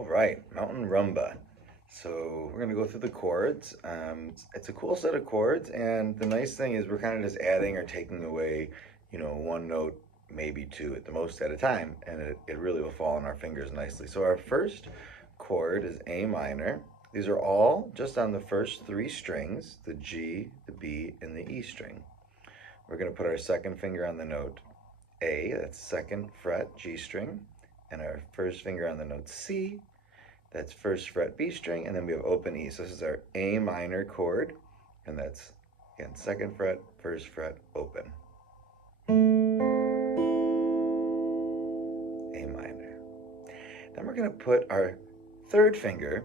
All right, Mountain Rumba. So we're gonna go through the chords. It's a cool set of chords, and the nice thing is we're kind of just adding or taking away, one note, maybe two at the most at a time, and it really will fall on our fingers nicely. So our first chord is A minor. These are all just on the first three strings, the G, the B, and the E string. We're gonna put our second finger on the note A, that's second fret G string, and our first finger on the note C, that's first fret B string, and then we have open E. So this is our A minor chord, and that's, again, second fret, first fret, open. A minor. Then we're going to put our third finger,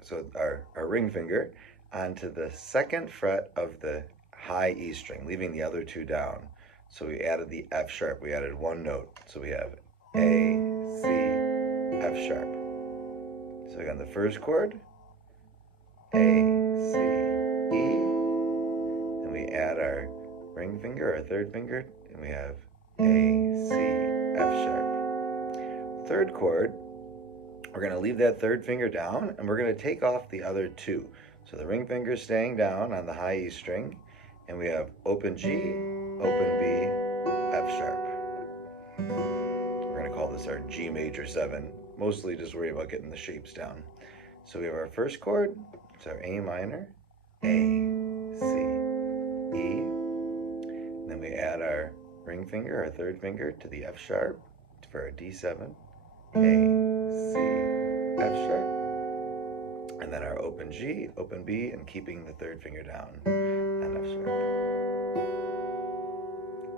so our ring finger, onto the second fret of the high E string, leaving the other two down. So we added the F sharp. We added one note. So we have A, C, F sharp. So again, the first chord, A, C, E, and we add our ring finger, our third finger, and we have A, C, F sharp. Third chord, we're going to leave that third finger down, and we're going to take off the other two. So the ring finger is staying down on the high E string, and we have open G, open B, F sharp. We're going to call this our G major 7. Mostly just worry about getting the shapes down. So we have our first chord, it's our A minor, A, C, E. And then we add our ring finger, our third finger, to the F sharp for our D7, A, C, F sharp. And then our open G, open B, and keeping the third finger down on F sharp.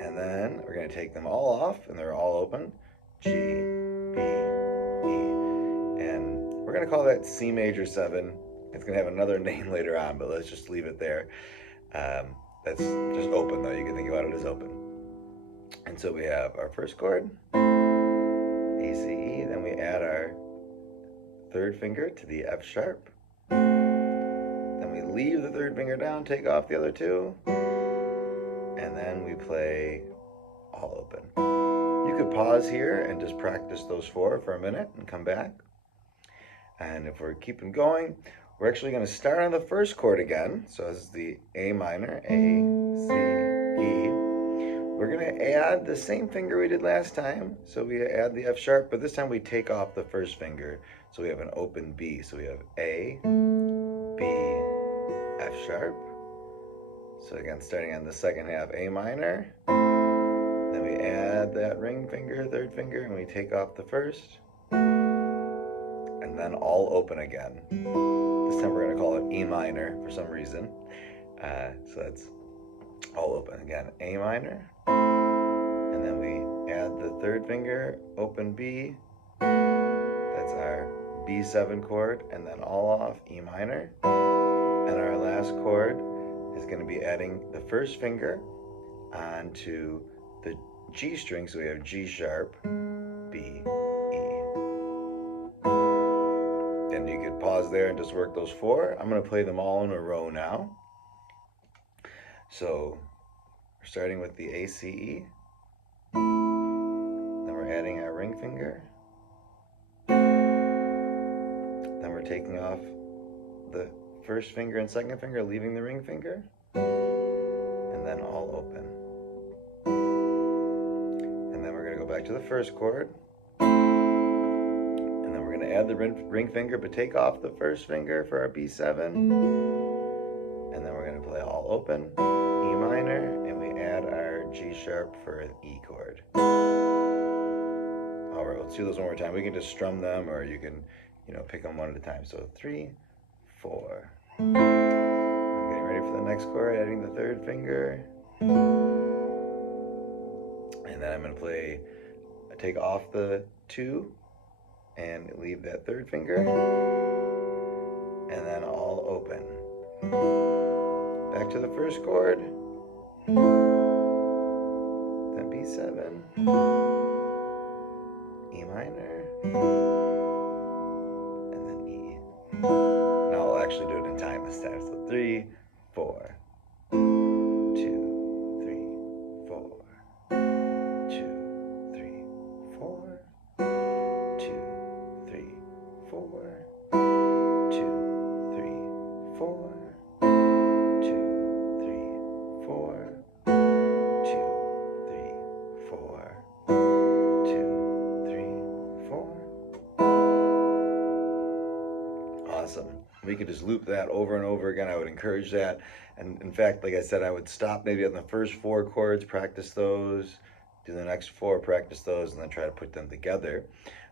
And then we're going to take them all off, and they're all open, G, B, we're going to call that C major 7. It's going to have another name later on, but let's just leave it there. That's just open, though. You can think about it as open. And so we have our first chord, A, C, E. Then we add our third finger to the F sharp. Then we leave the third finger down, take off the other two. And then we play all open. You could pause here and just practice those four for a minute and come back. And if we're keeping going, we're actually going to start on the first chord again. So this is the A minor, A, C, E. We're going to add the same finger we did last time. So we add the F sharp, but this time we take off the first finger. So we have an open B. So we have A, B, F sharp. So again, starting on the second half, A minor. Then we add that ring finger, third finger, and we take off the first. And then all open again. This time we're going to call it E minor for some reason. So that's all open again. A minor. And then we add the third finger, open B. That's our B7 chord. And then all off, E minor. And our last chord is going to be adding the first finger onto the G string. So we have G sharp, B, and you could pause there and just work those four. I'm going to play them all in a row now. So we're starting with the A, C, E. Then we're adding our ring finger. Then we're taking off the first finger and second finger, leaving the ring finger. And then all open. And then we're going to go back to the first chord. Add the ring finger, but take off the first finger for our B7. And then we're going to play all open, E minor, and we add our G sharp for an E chord. All right, let's do those one more time. We can just strum them, or you can, pick them one at a time. So 3, 4. I'm getting ready for the next chord, adding the third finger. And then I'm going to take off the 2. And leave that third finger, and then all open. Back to the first chord, then B7, E minor, and then E. Now I'll actually do it in time this time. So 3, 4, 2, 3, 4, 2, 3, 4, 2, 3, 4, 2, 3, 4, 2, 3, 4, 2, 3, 4, 2, 3, 4. Awesome. We could just loop that over and over again. I would encourage that. And in fact, like I said, I would stop maybe on the first 4 chords, practice those, do the next 4, practice those, and then try to put them together.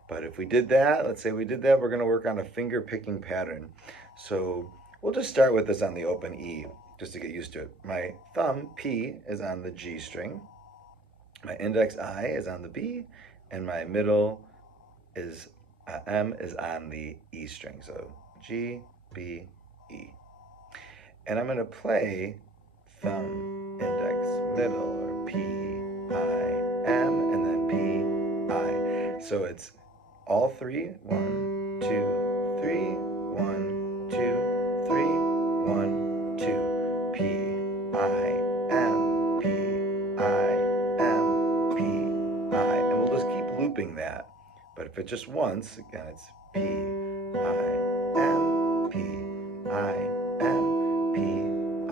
But if we did that, let's say we did that, we're going to work on a finger picking pattern. So we'll just start with this on the open E, just to get used to it. My thumb, P, is on the G string. My index, I, is on the B. And my middle is M is on the E string. So G, B, E. And I'm going to play thumb, index, middle, or P, I, M, and then P, I. So it's all 3. 1, 2, 3. 1, 2, 3. 1, 2. P, I, M, P, I, M, P, I. And we'll just keep looping that. But if it's just once, again, it's P, I, M, P, I, M, P,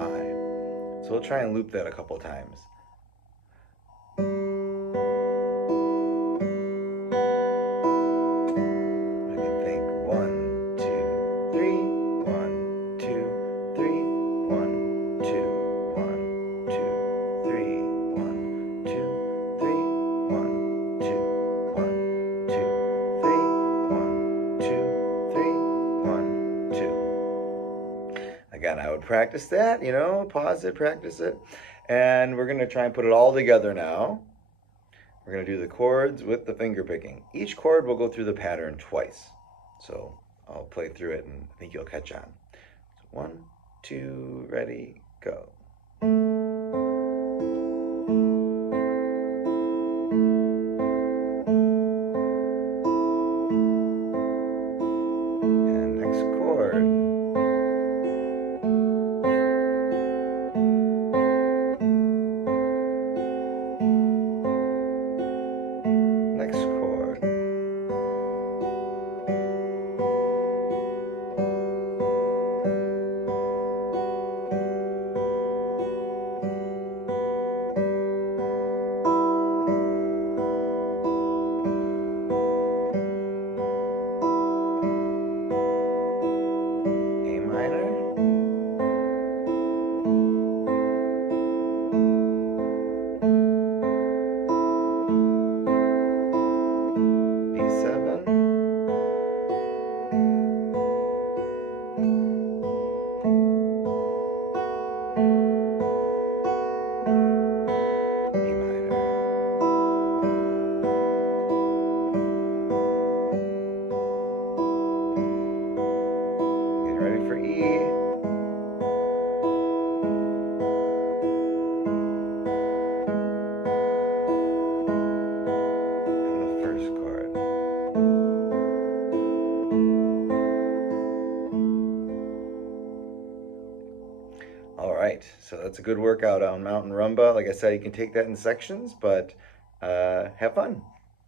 I. So we'll try and loop that a couple times. I can think 1, 2, 3, 1, 2, 3, 1, 2, 1, 2, 3, 1, 2, 3, 1, 2, 1, 2, 3, 1, 2, 3, 1, 2. Again, I would practice that, pause it, practice it. And we're going to try and put it all together now. We're going to do the chords with the finger picking. Each chord will go through the pattern twice. So I'll play through it and I think you'll catch on. So 1, 2, ready, go. And next chord. Next chord. A minor. B7. E minor. Get ready for E. And the first chord. All right, so that's a good workout on Mountain Rumba. Like I said, you can take that in sections, but have fun.